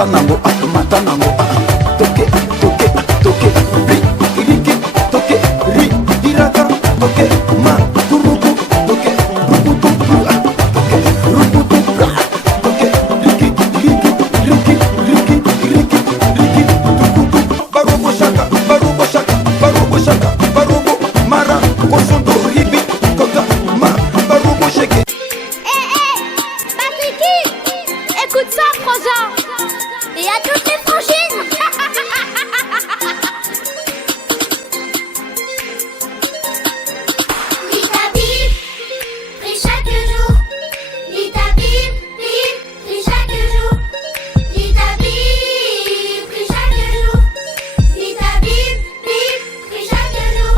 matanango, matanango, toke, toke, toke, ri, iriki, toke, ri, iraka, toke, ma, turuku, toke, rukutu, toke, rukutu, toke, riki, riki, riki, riki, riki, riki, tukutu, barubo shaka, barubo shaka, barubo shaka, barubo, mara, kosondo, ribi, kota, ma, barubo shake. Écoute ça, Froza. Et à toutes les frangines. Lis ta Bible, prie chaque jour. Lis ta Bible, prie chaque jour. Lis ta Bible, prie chaque jour. Lis ta Bible, prie chaque jour.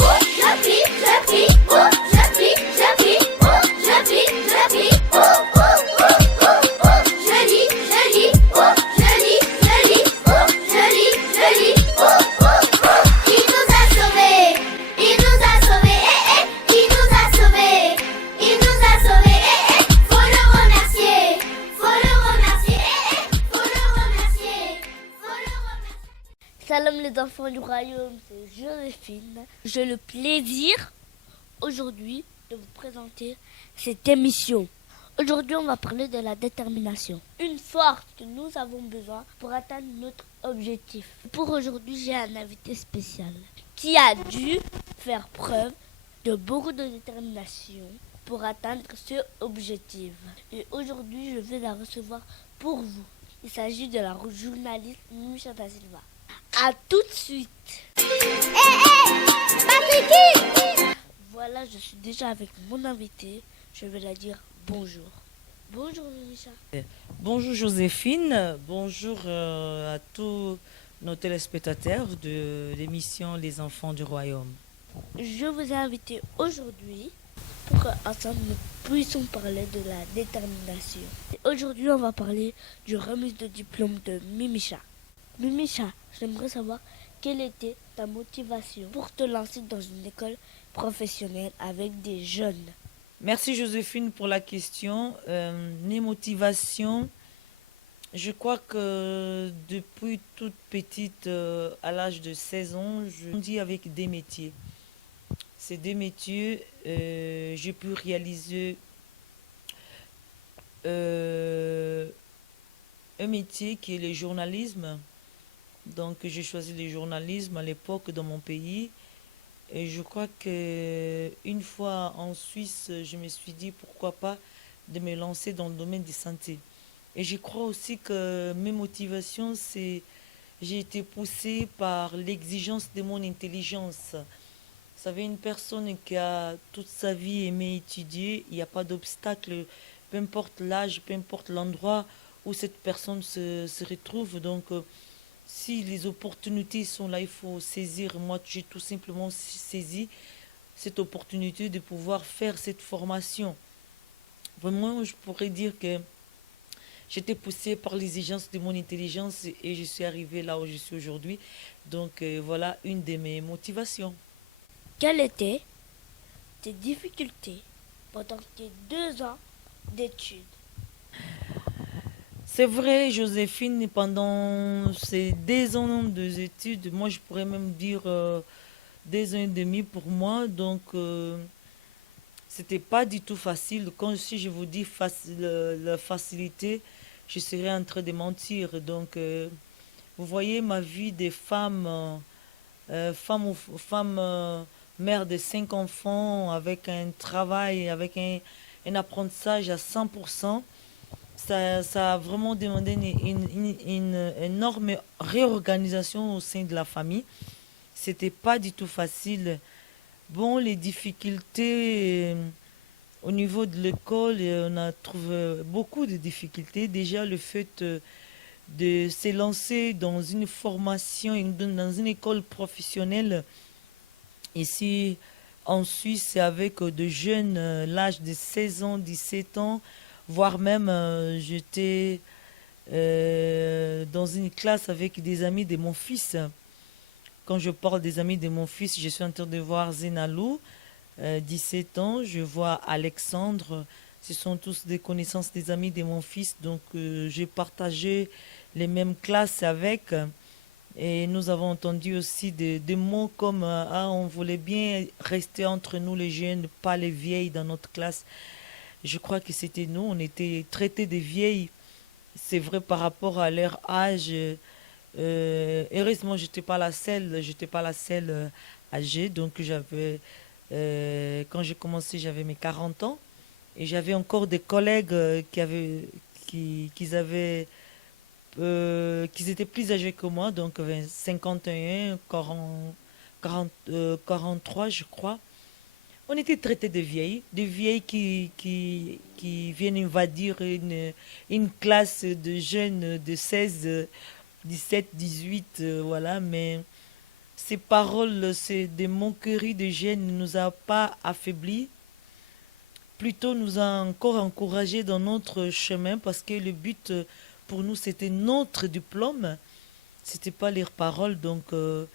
Oh, je prie, oh, je prie, oh, je prie, oh, oh, oh, oh, oh. Je lis, oh, je lis, oh, je lis, oh, oh, oh. Il nous a sauvés, il nous a sauvés, il nous a sauvés, il nous a sauvés, faut le remercier, faut le remercier, faut le remercier, faut le remercier. Salam les enfants du royaume, c'est Joséphine. J'ai le plaisir aujourd'hui de vous présenter cette émission. Aujourd'hui, on va parler de la détermination. Une force que nous avons besoin pour atteindre notre objectif. Pour aujourd'hui, j'ai un invité spécial qui a dû faire preuve de beaucoup de détermination pour atteindre ce objectif. Et aujourd'hui, je vais la recevoir pour vous. Il s'agit de la journaliste Micha da Silva. A tout de suite. Voilà, je suis déjà avec mon invité. Je vais la dire bonjour. Bonjour Micha. Bonjour Joséphine, bonjour à tous nos téléspectateurs de l'émission Les Enfants du Royaume. Je vous ai invité aujourd'hui pour qu'ensemble nous puissions parler de la détermination. Et aujourd'hui, on va parler du remise de diplôme de Mimicha. Mimicha, j'aimerais savoir quelle était ta motivation pour te lancer dans une école professionnelle avec des jeunes. Merci Joséphine pour la question. Mes motivations, je crois que depuis toute petite, à l'âge de 16 ans, je grandis avec des métiers. Ces deux métiers, j'ai pu réaliser un métier qui est le journalisme. Donc j'ai choisi le journalisme à l'époque dans mon pays. Et je crois qu'une fois en Suisse, je me suis dit pourquoi pas de me lancer dans le domaine de santé. Et je crois aussi que mes motivations, c'est j'ai été poussée par l'exigence de mon intelligence. Vous savez, une personne qui a toute sa vie aimé étudier, il n'y a pas d'obstacle, peu importe l'âge, peu importe l'endroit où cette personne se retrouve. Donc, si les opportunités sont là, il faut saisir. Moi, j'ai tout simplement saisi cette opportunité de pouvoir faire cette formation. Vraiment, je pourrais dire que j'étais poussée par l'exigence de mon intelligence et je suis arrivée là où je suis aujourd'hui. Donc, voilà une de mes motivations. Quelles étaient tes difficultés pendant tes 2 ans d'études? C'est vrai, Joséphine, pendant ces 2 ans d'études, moi je pourrais même dire 2 ans et demi pour moi, donc c'était pas du tout facile. Quand si je vous dis la facilité, je serais en train de mentir. Donc vous voyez ma vie de femme, mère de 5 enfants, avec un travail, avec un apprentissage à 100%. Ça a vraiment demandé une énorme réorganisation au sein de la famille. C'était pas du tout facile. Bon, les difficultés au niveau de l'école, on a trouvé beaucoup de difficultés. Déjà, le fait de se lancer dans une formation, dans une école professionnelle, ici en Suisse, c'est avec de jeunes, l'âge de 16 ans, 17 ans, voire même j'étais dans une classe avec des amis de mon fils. Quand je parle des amis de mon fils, je suis en train de voir Zenalou, 17 ans. Je vois Alexandre, Ce sont tous des connaissances, des amis de mon fils. Donc, j'ai partagé les mêmes classes avec. Et nous avons entendu aussi des mots comme ah, on voulait bien rester entre nous les jeunes, pas les vieilles dans notre classe. Je crois que c'était nous, on était traités de vieilles. C'est vrai par rapport à leur âge. Heureusement, j'étais pas la seule âgée. Donc, quand j'ai commencé, j'avais mes 40 ans. Et j'avais encore des collègues qui avaient qu'ils étaient plus âgés que moi, donc 51, 43, je crois. On était traités de vieilles qui viennent invadir une classe de jeunes de 16, 17, 18, voilà. Mais ces paroles, des moqueries de jeunes ne nous a pas affaiblis, plutôt nous a encore encouragés dans notre chemin parce que le but pour nous c'était notre diplôme, c'était pas leurs paroles. Donc on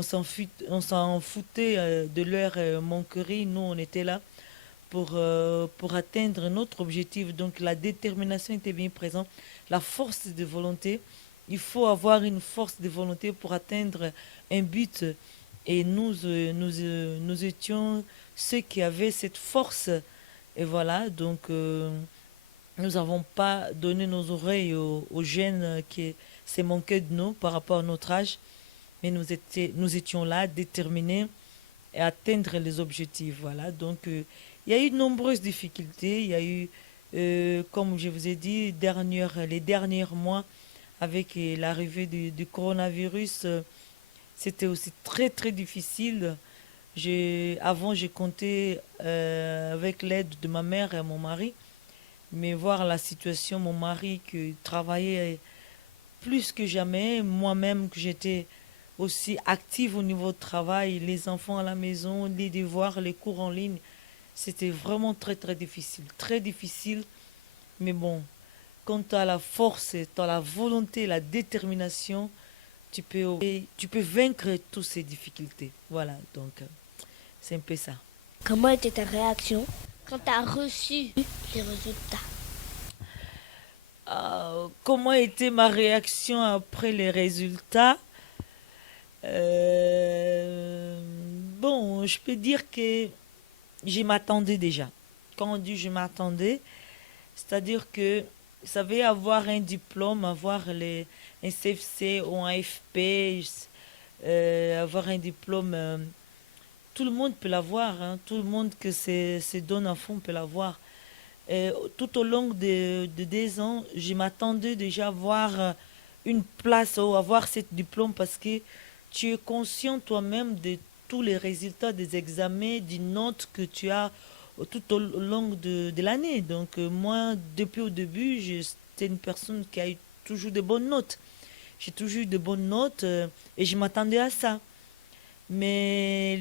s'en foutait de leur moquerie. Nous on était là pour atteindre notre objectif. Donc la détermination était bien présente, la force de volonté. Il faut avoir une force de volonté pour atteindre un but. Et nous étions ceux qui avaient cette force. Et voilà, donc nous n'avons pas donné nos oreilles aux jeunes qui s'est manqué de nous par rapport à notre âge, mais nous étions là, déterminés à atteindre les objectifs. Voilà, donc il y a eu de nombreuses difficultés. Il y a eu, comme je vous ai dit, les derniers mois, avec l'arrivée du coronavirus, c'était aussi très très difficile. Avant, j'ai compté avec l'aide de ma mère et mon mari, mais voir la situation, mon mari qui travaillait plus que jamais, moi-même que j'étais aussi active au niveau de travail, les enfants à la maison, les devoirs, les cours en ligne, c'était vraiment très très difficile, très difficile. Mais bon, quand tu as la force, tu as la volonté, la détermination, tu peux vaincre toutes ces difficultés. Voilà, donc c'est un peu ça. Comment était ta réaction quand tu as reçu les résultats? Comment était ma réaction après les résultats? Bon, je peux dire que je m'attendais déjà. Quand on dit je m'attendais, c'est-à-dire que vous savez, avoir un diplôme, un CFC ou un AFP, avoir un diplôme, tout le monde peut l'avoir, hein. Tout le monde que se donne à fond peut l'avoir. Tout au long de 2 ans, je m'attendais déjà à avoir une place ou avoir ce diplôme parce que tu es conscient toi-même de tous les résultats des examens, des notes que tu as tout au long de l'année. Donc moi, depuis le début, j'étais une personne qui a eu toujours de bonnes notes. J'ai toujours eu de bonnes notes et je m'attendais à ça. Mais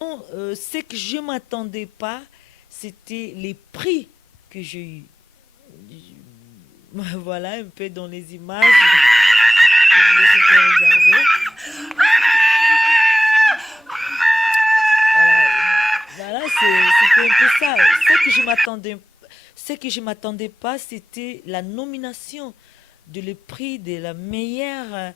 ce que je ne m'attendais pas, c'était les prix que j'ai eu. Voilà un peu dans les images. Je vous laisse un peu regarder. Voilà, c'était un peu ça. Ce que je m'attendais pas, c'était la nomination de le prix de la meilleure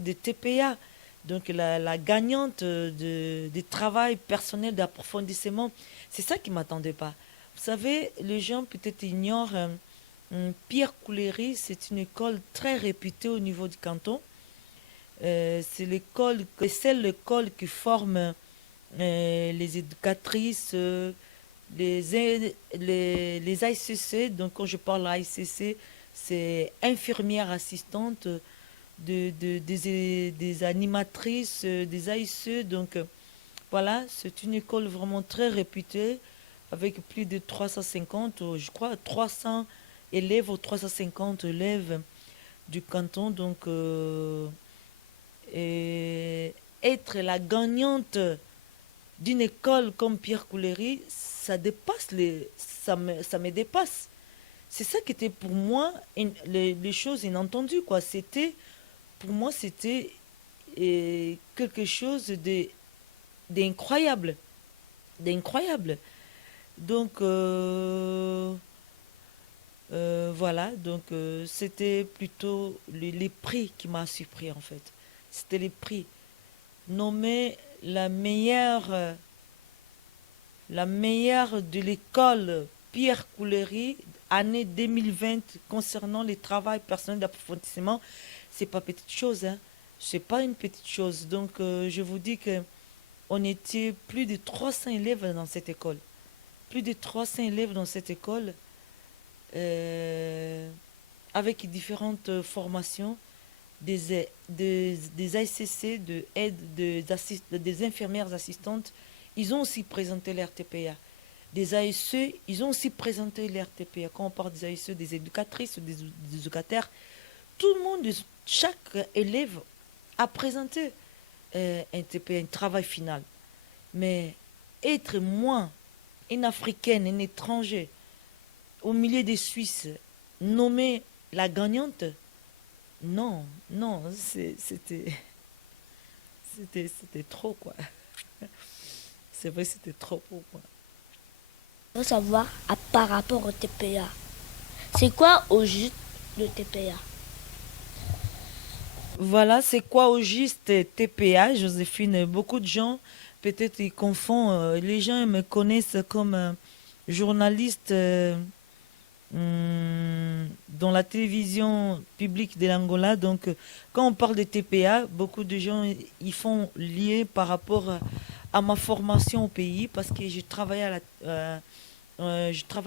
de TPA. Donc la gagnante de travail personnel d'approfondissement. C'est ça qui ne m'attendait pas. Vous savez, les gens peut-être ignorent, Pierre Coulery, c'est une école très réputée au niveau du canton. C'est l'école qui forme les éducatrices, les AICC. Donc quand je parle AICC, c'est infirmières assistantes, des animatrices, des AICE. Donc voilà, c'est une école vraiment très réputée avec plus de 350, je crois 300 élèves ou 350 élèves du canton. Donc et être la gagnante d'une école comme Pierre Coulery, ça me dépasse. C'est ça qui était pour moi les choses inentendues, quoi. Pour moi, c'était quelque chose d'incroyable. Donc, voilà, donc c'était plutôt les prix qui m'a surpris en fait. C'était les prix. Nommée la meilleure de l'école Pierre Coulery, année 2020, concernant les travaux personnels d'approfondissement. C'est pas petite chose, hein. C'est pas une petite chose. Donc, je vous dis que on était plus de 300 élèves dans cette école. Plus de 300 élèves dans cette école, euh, avec différentes formations, des ASCC, des infirmières assistantes. Ils ont aussi présenté l'RTPA. Des ASE, ils ont aussi présenté l'RTPA. Quand on parle des ASE, des éducatrices, des éducateurs, tout le monde, chaque élève a présenté un TPA, un travail final. Mais être moi, une Africaine, un étranger, au milieu des Suisses, nommée la gagnante, non, non, c'était trop, quoi. C'est vrai, c'était trop pour moi. Je veux savoir par rapport au TPA. C'est quoi au juste le TPA? Voilà, c'est quoi au juste TPA, Joséphine? Beaucoup de gens, peut-être, ils confondent. Les gens me connaissent comme journaliste dans la télévision publique de l'Angola. Donc, quand on parle de TPA, beaucoup de gens ils font lier par rapport à ma formation au pays parce que je travaillais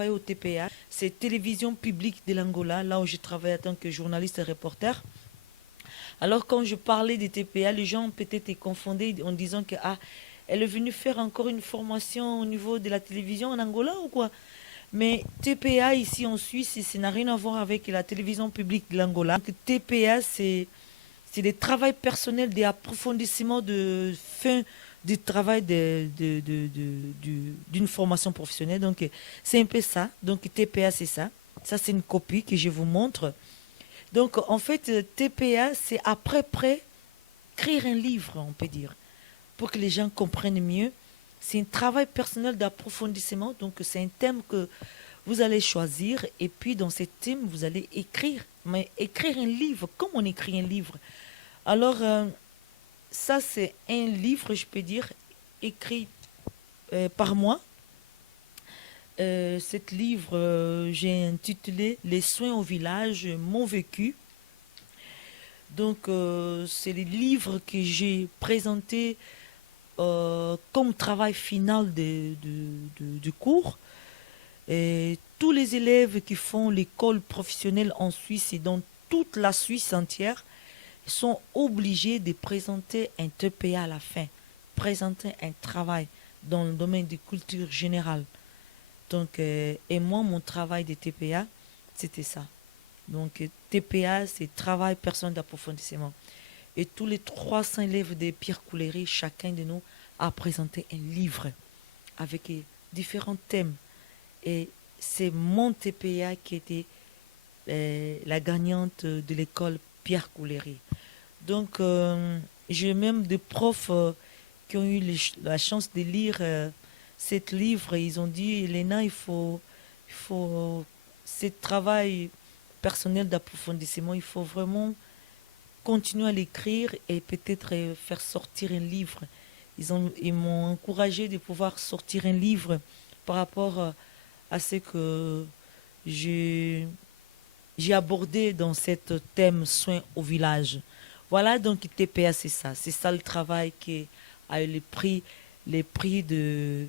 au TPA. C'est Télévision publique de l'Angola, là où je travaille en tant que journaliste et reporter. Alors, quand je parlais des TPA, les gens peut-être confondaient en disant que elle est venue faire encore une formation au niveau de la télévision en Angola ou quoi. Mais TPA ici en Suisse, ça n'a rien à voir avec la télévision publique de l'Angola. TPA, c'est des travaux personnels, des approfondissements de fin du travail d'une formation professionnelle. Donc, c'est un peu ça. Donc, TPA, c'est ça. Ça, c'est une copie que je vous montre. Donc, en fait, TPA, c'est après écrire un livre, on peut dire, pour que les gens comprennent mieux. C'est un travail personnel d'approfondissement. Donc, c'est un thème que vous allez choisir. Et puis, dans ce thème, vous allez écrire. Mais écrire un livre, comme on écrit un livre. Alors, ça, c'est un livre, je peux dire, écrit par moi. Cet livre, j'ai intitulé Les soins au village, mon vécu. Donc, c'est les livres que j'ai présentés comme travail final du cours. Et tous les élèves qui font l'école professionnelle en Suisse et dans toute la Suisse entière sont obligés de présenter un TPA à la fin, présenter un travail dans le domaine de culture générale. Donc, et moi, mon travail de TPA, c'était ça. Donc, TPA, c'est travail personnel d'approfondissement. Et tous les 300 élèves de Pierre Coulery, chacun de nous a présenté un livre avec différents thèmes. Et c'est mon TPA qui était la gagnante de l'école Pierre Coulery. Donc, j'ai même des profs qui ont eu la chance de lire cet livre. Ils ont dit, Elena, il faut ce travail personnel d'approfondissement, il faut vraiment continuer à l'écrire et peut-être faire sortir un livre. Ils m'ont encouragé de pouvoir sortir un livre par rapport à ce que j'ai abordé dans cet thème soins au village. Voilà, donc TPA, c'est ça. C'est ça le travail qui a eu les prix de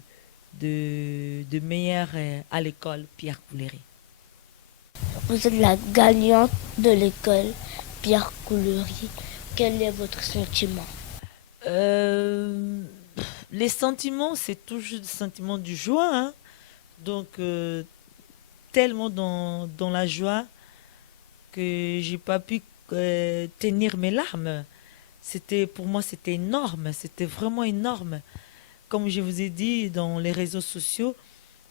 meilleur à l'école Pierre Coulery. Vous êtes la gagnante de l'école Pierre Coulery. Quel est votre sentiment? Les sentiments, c'est toujours le sentiment du joie. Hein. Donc, tellement dans la joie que j'ai pas pu tenir mes larmes. Pour moi, c'était énorme. C'était vraiment énorme. Comme je vous ai dit, dans les réseaux sociaux,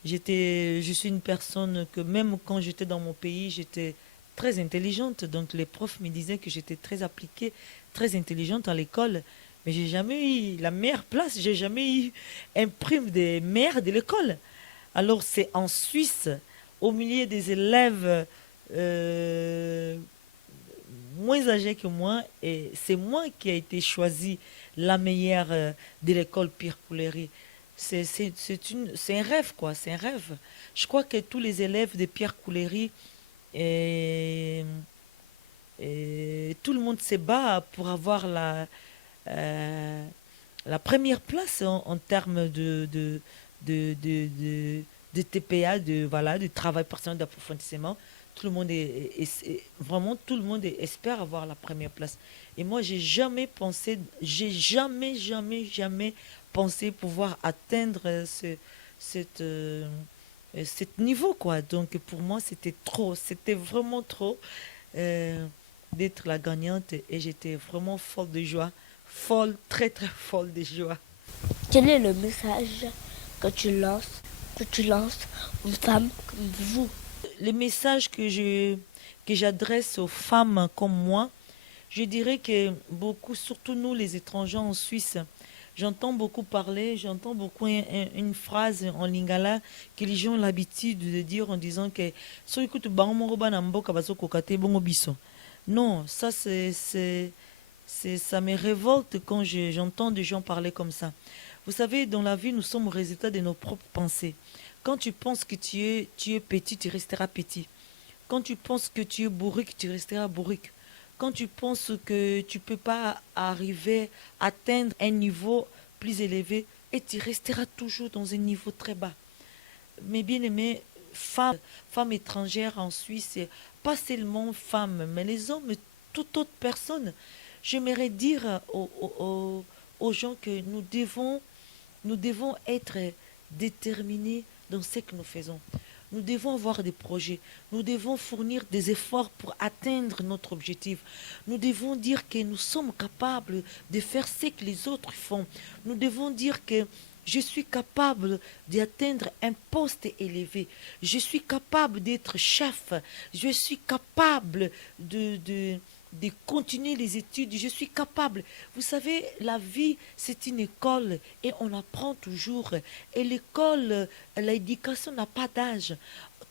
je suis une personne que même quand j'étais dans mon pays, j'étais très intelligente. Donc les profs me disaient que j'étais très appliquée, très intelligente à l'école. Mais j'ai jamais eu la meilleure place, j'ai jamais eu un prime des meilleurs de l'école. Alors c'est en Suisse, au milieu des élèves moins âgés que moi, et c'est moi qui ai été choisi la meilleure de l'école Pierre Pouléry. C'est un rêve, quoi, c'est un rêve. Je crois que tous les élèves de Pierre Pouléry, et, et tout le monde se bat pour avoir euh, la première place en termes de TPA, voilà, de travail personnel d'approfondissement. Tout le monde vraiment tout le monde espère avoir la première place. Et moi, j'ai jamais pensé pouvoir atteindre cette, cet niveau, quoi. Donc pour moi, c'était vraiment trop d'être la gagnante et j'étais vraiment folle de joie, folle, très très folle de joie. Quel est le message que tu lances aux femmes comme vous? Les messages que j'adresse aux femmes comme moi, je dirais que beaucoup, surtout nous les étrangers en Suisse, j'entends beaucoup une phrase en lingala que les gens ont l'habitude de dire en disant que so écoute bango moko bana mboka bazokoka te bongo biso. Non, ça ça me révolte quand j'entends des gens parler comme ça. Vous savez, dans la vie, nous sommes au résultat de nos propres pensées. Quand tu penses que tu es petit, tu resteras petit. Quand tu penses que tu es bourrique, tu resteras bourrique. Quand tu penses que tu ne peux pas arriver à atteindre un niveau plus élevé, et tu resteras toujours dans un niveau très bas. Mes bien-aimés, femmes étrangères en Suisse, pas seulement femmes, mais les hommes, toute autre personne, j'aimerais dire aux gens que nous devons être déterminés dans ce que nous faisons. Nous devons avoir des projets. Nous devons fournir des efforts pour atteindre notre objectif. Nous devons dire que nous sommes capables de faire ce que les autres font. Nous devons dire que je suis capable d'atteindre un poste élevé. Je suis capable d'être chef. Je suis capable de continuer les études. Je suis capable. Vous savez, la vie, c'est une école et on apprend toujours. Et l'école, l'éducation n'a pas d'âge.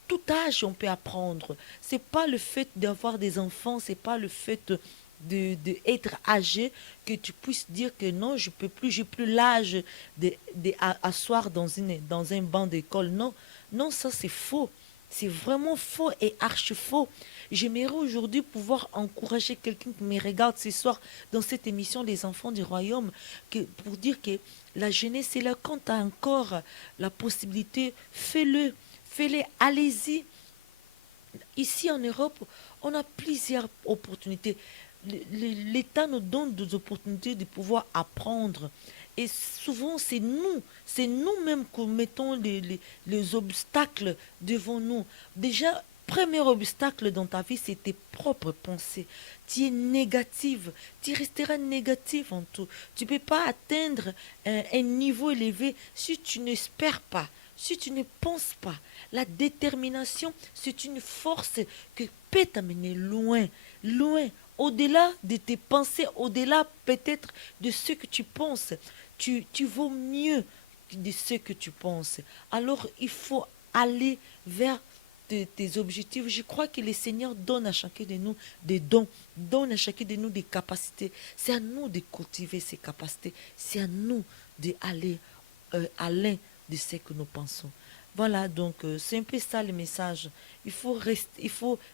Tout âge, on peut apprendre. C'est pas le fait d'avoir des enfants, c'est pas le fait être âgé que tu puisses dire que non, je peux plus, j'ai plus l'âge d'asseoir dans un banc d'école. Non, non, ça c'est faux. C'est vraiment faux et archi faux. J'aimerais aujourd'hui pouvoir encourager quelqu'un qui me regarde ce soir dans cette émission Les Enfants du Royaume pour dire que la jeunesse est là. Quand tu as encore la possibilité, fais-le. Fais-le, allez-y. Ici en Europe, on a plusieurs opportunités. L'État nous donne des opportunités de pouvoir apprendre. Et souvent, c'est nous-mêmes qui mettons les obstacles devant nous. Déjà, premier obstacle dans ta vie, c'est tes propres pensées. Tu es négative, tu resteras négative en tout. Tu ne peux pas atteindre un niveau élevé si tu n'espères pas, si tu ne penses pas. La détermination, c'est une force qui peut t'amener loin, loin, au-delà de tes pensées, au-delà peut-être de ce que tu penses. Tu vaux mieux de ce que tu penses. Alors, il faut aller vers tes objectifs. Je crois que le Seigneur donne à chacun de nous des dons, donne à chacun de nous des capacités. C'est à nous de cultiver ces capacités. C'est à nous d'aller à l'un de ce que nous pensons. Voilà, donc c'est un peu ça le message. Il faut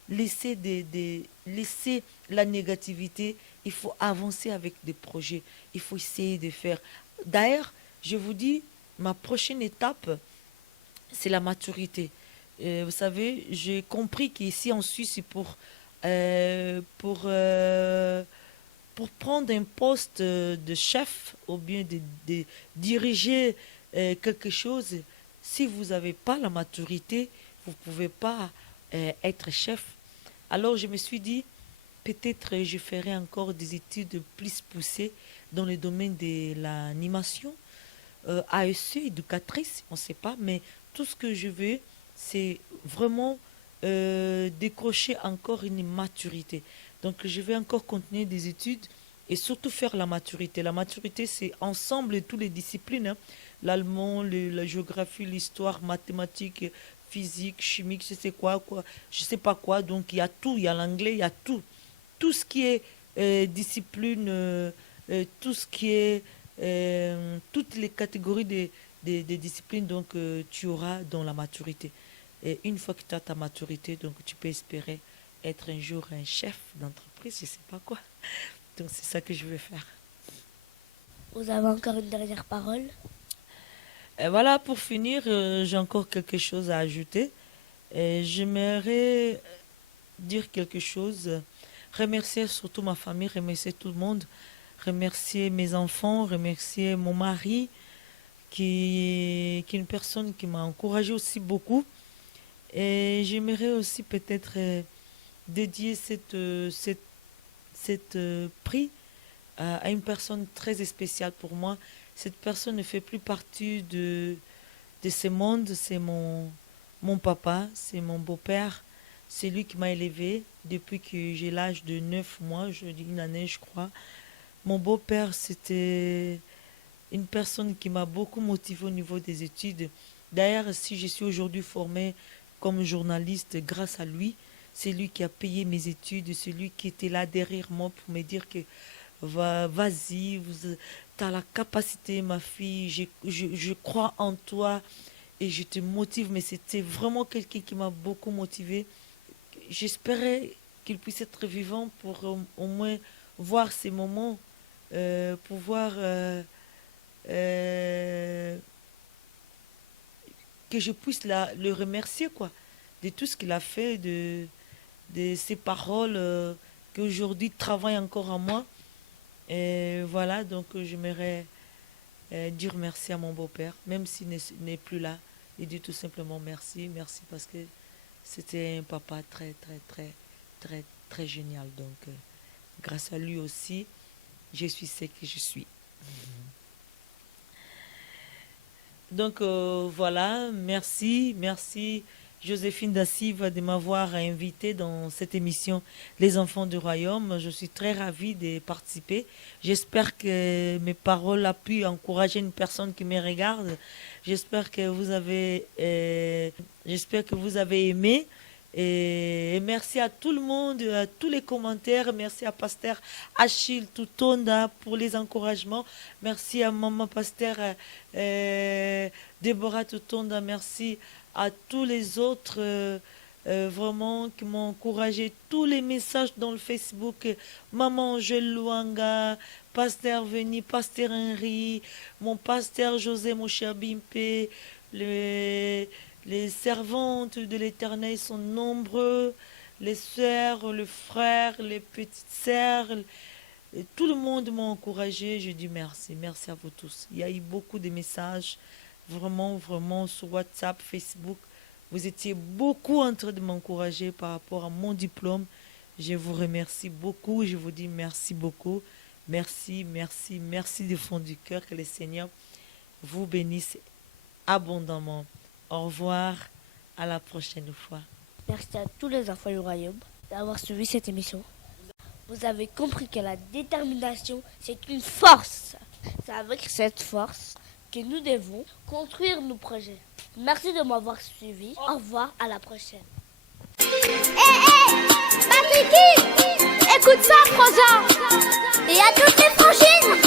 laisser laisser la négativité. Il faut avancer avec des projets. Il faut essayer de faire. D'ailleurs, je vous dis, ma prochaine étape, c'est la maturité. Vous savez, j'ai compris qu'ici en Suisse, pour prendre un poste de chef ou bien de diriger quelque chose, si vous n'avez pas la maturité, vous ne pouvez pas être chef. Alors je me suis dit, peut-être je ferai encore des études plus poussées dans le domaine de l'animation, ASE, éducatrice, on ne sait pas, mais tout ce que je veux, c'est vraiment décrocher encore une maturité. Donc je vais encore continuer des études et surtout faire la maturité. La maturité, c'est ensemble de toutes les disciplines, hein. l'allemand, la géographie, l'histoire, mathématiques, physique, chimique, je sais pas quoi. Donc il y a tout, il y a l'anglais, il y a tout. Tout ce qui est discipline, tout ce qui est toutes les catégories des disciplines, donc tu auras dans la maturité. Et une fois que tu as ta maturité, donc tu peux espérer être un jour un chef d'entreprise, je sais pas quoi. Donc c'est ça que je veux faire. Vous avez encore une dernière parole? Et voilà, pour finir, j'ai encore quelque chose à ajouter. J'aimerais dire quelque chose, remercier surtout ma famille, remercier tout le monde, remercier mes enfants, remercier mon mari, qui est une personne qui m'a encouragé aussi beaucoup. Et j'aimerais aussi peut-être dédier cette prix à une personne très spéciale pour moi. Cette personne ne fait plus partie de ce monde, c'est mon papa, c'est mon beau-père. C'est lui qui m'a élevé depuis que j'ai l'âge de 9 mois, je dis une année je crois. Mon beau-père, c'était une personne qui m'a beaucoup motivée au niveau des études. D'ailleurs, si je suis aujourd'hui formée comme journaliste grâce à lui, c'est lui qui a payé mes études, c'est lui qui était là derrière moi pour me dire que vas-y, tu as la capacité, ma fille, je crois en toi et je te motive. Mais c'était vraiment quelqu'un qui m'a beaucoup motivée. J'espérais qu'il puisse être vivant pour au moins voir ces moments, pouvoir que je puisse le remercier quoi, de tout ce qu'il a fait, de ses paroles qui aujourd'hui travaillent encore en moi. Et voilà, donc j'aimerais dire merci à mon beau-père, même s'il n'est plus là, et dire tout simplement merci parce que c'était un papa très, très, très, très, très génial. Donc, grâce à lui aussi, je suis ce que je suis. Donc, voilà, merci Joséphine Da Silva de m'avoir invité dans cette émission Les Enfants du Royaume. Je suis très ravie de participer. J'espère que mes paroles ont pu encourager une personne qui me regarde. J'espère que vous avez aimé. Et merci à tout le monde, à tous les commentaires. Merci à Pasteur Achille Toutonda pour les encouragements. Merci à Maman Pasteur Déborah Toutonda. Merci à tous les autres vraiment qui m'ont encouragé. Tous les messages dans le Facebook. Maman Angèle Luanga, Pasteur Veni, Pasteur Henri, mon Pasteur José Mouchabimpe, les servantes de l'Éternel sont nombreux, les sœurs, les frères, les petites sœurs, tout le monde m'a encouragé. Je dis merci à vous tous. Il y a eu beaucoup de messages, vraiment sur WhatsApp, Facebook. Vous étiez beaucoup en train de m'encourager par rapport à mon diplôme. Je vous remercie beaucoup, je vous dis merci beaucoup. Merci du fond du cœur. Que le Seigneur vous bénisse abondamment. Au revoir, à la prochaine fois. Merci à tous les enfants du royaume d'avoir suivi cette émission. Vous avez compris que la détermination, c'est une force. C'est avec cette force que nous devons construire nos projets. Merci de m'avoir suivi. Au revoir, à la prochaine. Patricky, écoute ça, Frangin. Et à toutes les frangines.